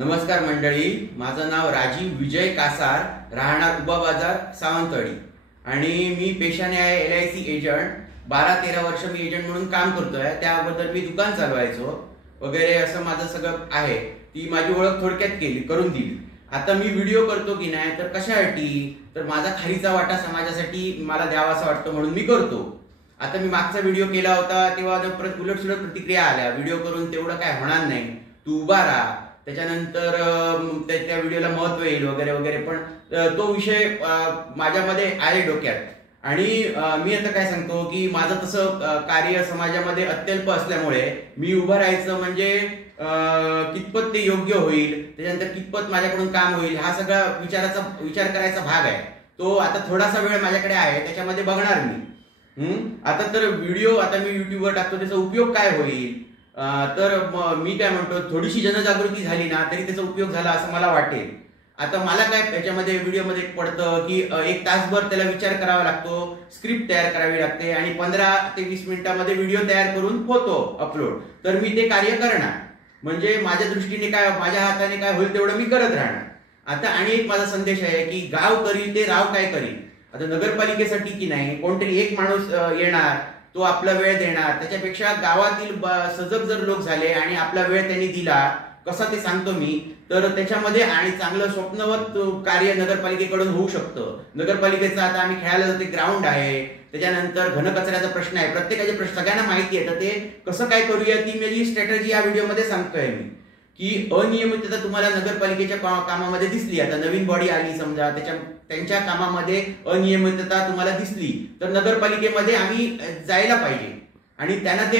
नमस्कार मंडळी, माझं नाव राजीव विजय कासार, राहणार उभा बाजार सावंतवाडी आणि मी पेशाने आहे LIC एजंट. 12-13 वर्ष मी एजंट म्हणून काम करतोय. त्याबद्दल मी दुकान चालवायचो वगैरे असं माझं सगळं आहे. ती माझी ओळख थोडक्यात करून दिली. आता मी व्हिडिओ करतो की नाही तर कशासाठी, तर माझा खारीचा वाटा समाजासाठी मला द्यावा असं वाटतं म्हणून मी करतो. आता मी मागचा व्हिडिओ केला होता तेव्हा परत उलटसुलट प्रतिक्रिया आल्या, व्हिडिओ करून तेवढं काय होणार नाही, तू उभा राहा, त्याच्यानंतर त्या व्हिडिओला महत्व येईल वगैरे वगैरे. पण तो विषय माझ्यामध्ये आहे डोक्यात आणि मी आता काय सांगतो की माझं तसं कार्य समाजामध्ये अत्यल्प असल्यामुळे मी उभं राहायचं म्हणजे कितपत ते योग्य होईल, त्याच्यानंतर कितपत माझ्याकडून काम होईल, हा सगळा विचार करायचा भाग आहे. तो आता थोडासा वेळ माझ्याकडे आहे, त्याच्यामध्ये बघणार मी. आता तर व्हिडिओ आता मी युट्यूबवर टाकतो, त्याचा उपयोग काय होईल, तर मी काय म्हणतो, थोडीशी जनजागृती झाली ना तरी त्याचा उपयोग झाला असं मला वाटेल. आता मला काय त्याच्यामध्ये व्हिडिओमध्ये पडतं की 1 तासभर त्याला विचार करावा लागतो, स्क्रिप्ट तयार करावी लागते आणि 15 ते 20 मिनिटांमध्ये व्हिडिओ तयार करून होतो अपलोड. तर मी ते कार्य करणार, म्हणजे माझ्या दृष्टीने काय, माझ्या हाताने काय होईल तेवढं मी करत राहणार. आता आणि एक माझा संदेश आहे की गाव करील ते राव काय करील. आता नगरपालिकेसाठी की नाही कोणतरी एक माणूस येणार, तो आपला वेळ देणार, त्याच्यापेक्षा गावातील सजग जर लोक झाले आणि आपला वेळ त्यांनी दिला, कसा ते सांगतो मी, तर त्याच्यामध्ये आणि चांगलं स्वप्नवत कार्य नगरपालिकेकडून होऊ शकतं. नगरपालिकेचं आता आम्ही खेळायला जाते, ग्राउंड आहे, त्याच्यानंतर घनकचऱ्याचा प्रश्न आहे, प्रत्येकाचे प्रश्न सगळ्यांना माहिती आहे. तर ते कसं काय करूया ती माझी स्ट्रॅटेजी या व्हिडिओमध्ये सांगतोय मी, की अनियमितता तुम्हाला नगरपालिकेच्या कामामध्ये दिसली, आता नवीन बॉडी आली समजा, त्यांच्या कामामध्ये अनियमितता तुम्हाला दिसली तर नगरपालिकेमध्ये आम्ही जायला पाहिजे आणि त्यांना ते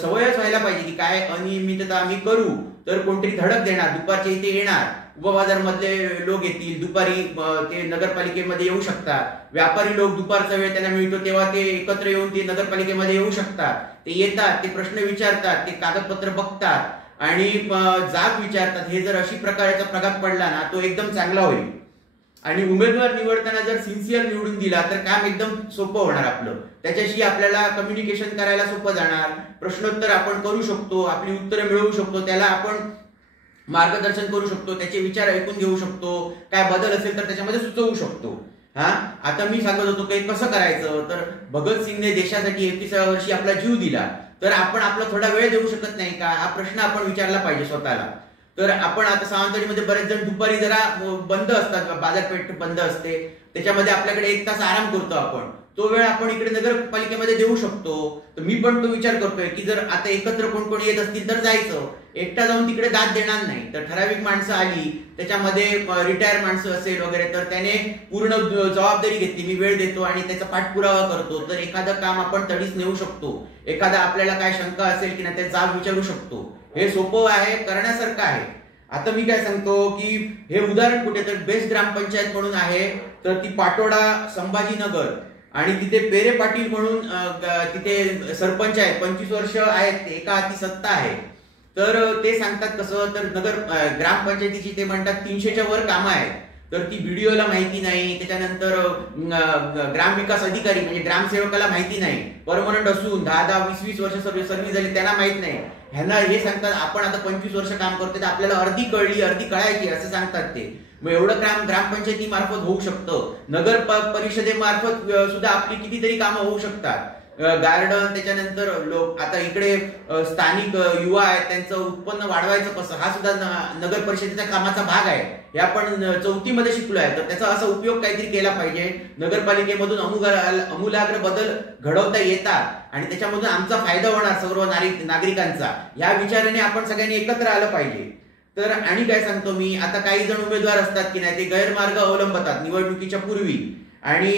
सवयच व्हायला पाहिजे की काय अनियमितता आम्ही करू तर कोणतरी धडक देणार, दुपारच्या इथे येणार, उपबाजार मधले लोक येतील, दुपारी ते नगरपालिकेमध्ये येऊ शकतात. व्यापारी लोक दुपारचा वेळ त्यांना मिळतो तेव्हा ते एकत्र येऊन ते नगरपालिकेमध्ये येऊ शकतात. ते येतात, ते प्रश्न विचारतात, ते कागदपत्र बघतात आणि जाब विचारतात. हे जर अशी प्रकारचा प्रघात पडला ना तो एकदम चांगला होईल आणि उमेदवार निवडताना जर सिन्सिअर निवडून दिला तर काम एकदम सोपं होणार आपलं. त्याच्याशी आपल्याला कम्युनिकेशन करायला सोपं जाणार, प्रश्नोत्तर आपण करू शकतो, आपली उत्तरं मिळवू शकतो, त्याला आपण मार्गदर्शन करू शकतो, त्याचे विचार ऐकून घेऊ शकतो, काय बदल असेल तर त्याच्यामध्ये सुचवू शकतो. आता मी सांगत होतो की कसं करायचं, तर भगतसिंगने देशासाठी 21व्या वर्षी आपला जीव दिला, तर आपण आपला थोडा वेळ देऊ शकत नाही का, हा प्रश्न आपण विचारला पाहिजे स्वतःला. तर आपण आता सावंतवाडीमध्ये बरेच जण दुपारी जरा बंद असतात, बाजारपेठ बंद असते, त्याच्यामध्ये आपल्याकडे 1 तास आराम करतो आपण, तो वेळ आपण इकडे नगरपालिकेमध्ये देऊ शकतो. तर मी पण तो विचार करतोय की जर आता एकत्र कोण कोण येत असतील तर जायचं, एकटा जाऊन तिकडे दाद देणार नाही. तर ठराविक माणसं आली, त्याच्यामध्ये रिटायर माणसं असेल वगैरे, तर त्याने पूर्ण जबाबदारी घेतली, मी वेळ देतो आणि त्याचा पाठपुरावा करतो, तर एखादं काम आपण तडीच नेऊ शकतो. एखादा आपल्याला काय शंका असेल की नाही ते जाब विचारू शकतो. हे सोपं आहे, करण्यासारखं आहे. आता मी काय सांगतो की हे उदाहरण कुठे, तर बेस्ट ग्रामपंचायत म्हणून आहे, तर ती पाटोडा संभाजीनगर आणि तिथे पेरे पाटील म्हणून तिथे सरपंच आहेत, 25 वर्ष आहेत, एका हाती सत्ता आहे. तर ते सांगतात कसं, तर ग्रामपंचायतीची ते म्हणतात 300च्या वर कामं आहेत, तर ती व्हिडिओला माहिती नाही, त्याच्यानंतर ग्रामविकास अधिकारी म्हणजे ग्रामसेवकाला माहिती नाही, परमनंट असून 10-20 वर्ष सर्व्हिस झाली त्यांना माहित नाही. ह्यांना हे सांगतात आपण आता 25 वर्ष काम करतोय तर आपल्याला अर्धी कळली अर्धी कळायची असं सांगतात ते. मग एवढं काम ग्रामपंचायती मार्फत होऊ शकतं, नगर परिषदेमार्फत सुद्धा आपली कितीतरी कामं होऊ शकतात. गार्डन, त्याच्यानंतर लोक आता इकडे स्थानिक युवा आहेत, त्यांचं उत्पन्न वाढवायचं कसं, हा सुद्धा नगर परिषदेच्या कामाचा भाग आहे. हे आपण 4थी मध्ये शिकलोय, तर त्याचा असा उपयोग काहीतरी केला पाहिजे. नगरपालिकेमधून अमूलाग्र बदल घडवता येतात आणि त्याच्यामधून आमचा फायदा होणार सर्व नागरिकांचा, या विचाराने आपण सगळ्यांनी एकत्र आलं पाहिजे. तर आणि काय सांगतो मी, आता काही जण उमेदवार असतात की नाही ते गैरमार्ग अवलंबतात निवडणुकीच्या पूर्वी आणि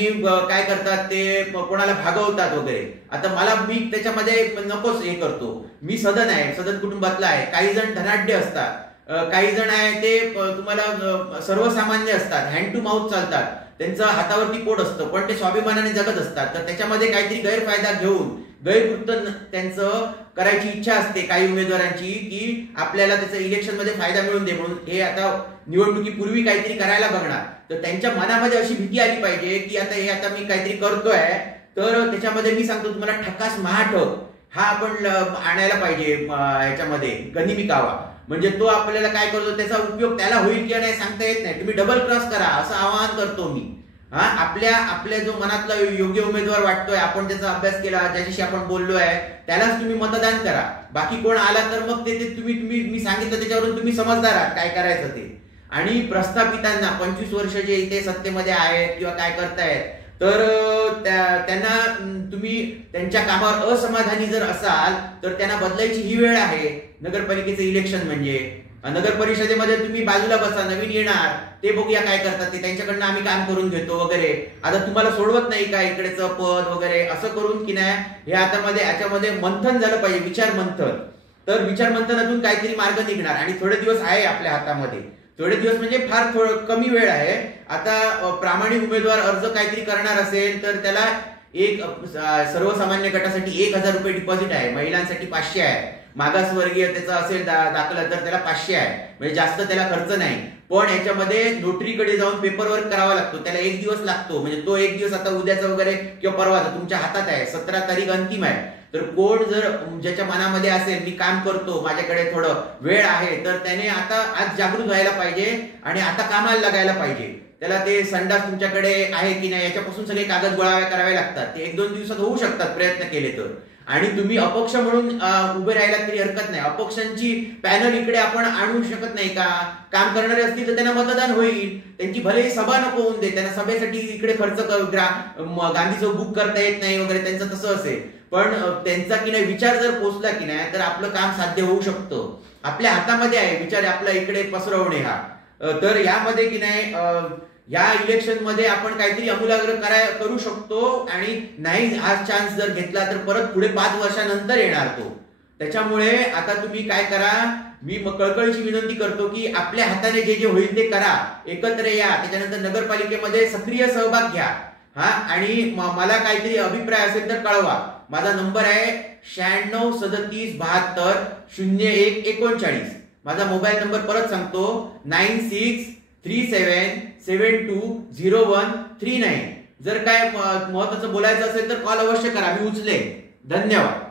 काय करतात ते कोणाला भागवतात वगैरे. आता मी त्याच्यामध्ये नकोच हे करतो, मी सदन आहे, सदन कुटुंबातला आहे. काही जण धनाढ्य असतात, काही जण आहे ते तुम्हाला सर्वसामान्य असतात, हँड टू माउथ चालतात, त्यांचं हातावरती पोट असतं पण ते स्वाभिमानाने जगत असतात. तर त्याच्यामध्ये काहीतरी गैरफायदा घेऊन गैरवृत्त त्यांचं करायची इच्छा असते काही उमेदवारांची की आपल्याला त्याचा इलेक्शनमध्ये फायदा मिळून दे म्हणून. हे आता निवडणुकीपूर्वी काहीतरी करायला बघणार, तर त्यांच्या मनामध्ये अशी भीती आली पाहिजे की आता मी काहीतरी करतोय, तर त्याच्यामध्ये मी सांगतो तुम्हाला ठकास महाठक हा आपण आणायला पाहिजे ह्याच्यामध्ये, गनिमी कावा. म्हणजे तो आपल्याला काय करतो त्याचा उपयोग त्याला होईल किंवा नाही सांगता येत नाही. तुम्ही डबल क्रॉस करा असं आवाहन करतो मी. आपल्या जो मनातला योग्य उमेदवार वाटतोय, आपण त्याचा अभ्यास केला, ज्याच्याशी आपण बोललोय, त्यालाच तुम्ही मतदान करा. बाकी कोण आला तर मग ते तुम्ही मी सांगितलं त्याच्यावरून तुम्ही समजदार आहात काय करायचं ते. आणि प्रस्थापितांना 25 वर्ष जे इथे सत्तेमध्ये आहेत किंवा काय करतायत, तर त्यांना तुम्ही त्यांच्या कामावर असमाधानी जर असाल तर त्यांना बदलायची ही वेळ आहे. नगरपालिकेचं इलेक्शन म्हणजे नगर परिषदेमध्ये तुम्ही बाजूला बसा, नवीन येणार ते बघूया काय करतात ते, त्यांच्याकडनं आम्ही काम करून घेतो वगैरे. आता तुम्हाला सोडवत नाही का इकडेचं पद वगैरे, असं करून की नाही हे याच्यामध्ये मंथन झालं पाहिजे, विचार मंथन. तर विचार मंथनातून काहीतरी मार्ग निघणार. आणि थोडे दिवस आहे आपल्या हातामध्ये, थोडे दिवस म्हणजे फार कमी वेळ आहे. आता प्रामाणिक उमेदवार अर्ज काहीतरी करणार असेल तर त्याला एक सर्वसामान्य गटासाठी 1000 रुपये डिपॉझिट आहे, महिलांसाठी 500 आहे, मागासवर्गीय त्याचा असेल दाखला तर त्याला 500 आहे, म्हणजे जास्त त्याला खर्च नाही. पण याच्यामध्ये नोटरीकडे जाऊन पेपर वर्क करावा लागतो, त्याला 1 दिवस लागतो. म्हणजे तो 1 दिवस आता उद्याचा वगैरे किंवा परवाचा तुमच्या हातात आहे. 17 तारीख अंतिम आहे. तर कोण जर ज्याच्या मनामध्ये असेल मी काम करतो, माझ्याकडे थोडं वेळ आहे, तर त्याने आता आज जागृत व्हायला पाहिजे आणि आता कामाला लागायला पाहिजे. त्याला ते संडास तुमच्याकडे आहे की नाही याच्यापासून सगळे कागद गोळा करावे लागतात. ते 1-2 दिवसात होऊ शकतात प्रयत्न केले तर. आणि तुम्ही अपक्ष म्हणून उभे राहायला तरी हरकत नाही. अपक्षांची पॅनल इकडे आपण आणू शकत नाही का? काम करणारे असतील तर त्यांना मतदान होईल. त्यांची भले सभा नको होऊन दे, त्यांना सभेसाठी इकडे खर्च गांधीचं बुक करता येत नाही वगैरे, त्यांचं तसं असेल. पण त्यांचा की नाही विचार जर पोचला की नाही तर आपलं काम साध्य होऊ शकतं. आपल्या हातामध्ये आहे विचार आपला इकडे पसरवणे हा. तर यामध्ये की नाही या इलेक्शन मध्ये आपण काहीतरी अमूलाग्र करू शकतो. आणि नाही आज चान्स जर घेतला तर परत पुढे 5 वर्षानंतर येणार तो. त्याच्यामुळे आता तुम्ही काय करा, मी कळकळीची विनंती करतो की आपल्या हाताने जे जे होईल ते करा, एकत्र या, त्याच्यानंतर नगरपालिकेमध्ये सक्रिय सहभाग घ्या. आणि मला काहीतरी अभिप्राय असेल तर कळवा. माझा नंबर आहे 96 37 72 01 39. माझा मोबाईल नंबर परत सांगतो 9637720139. जर काय महत्वाचं बोलायचं असेल तर कॉल अवश्य करा, मी उचलेन. धन्यवाद.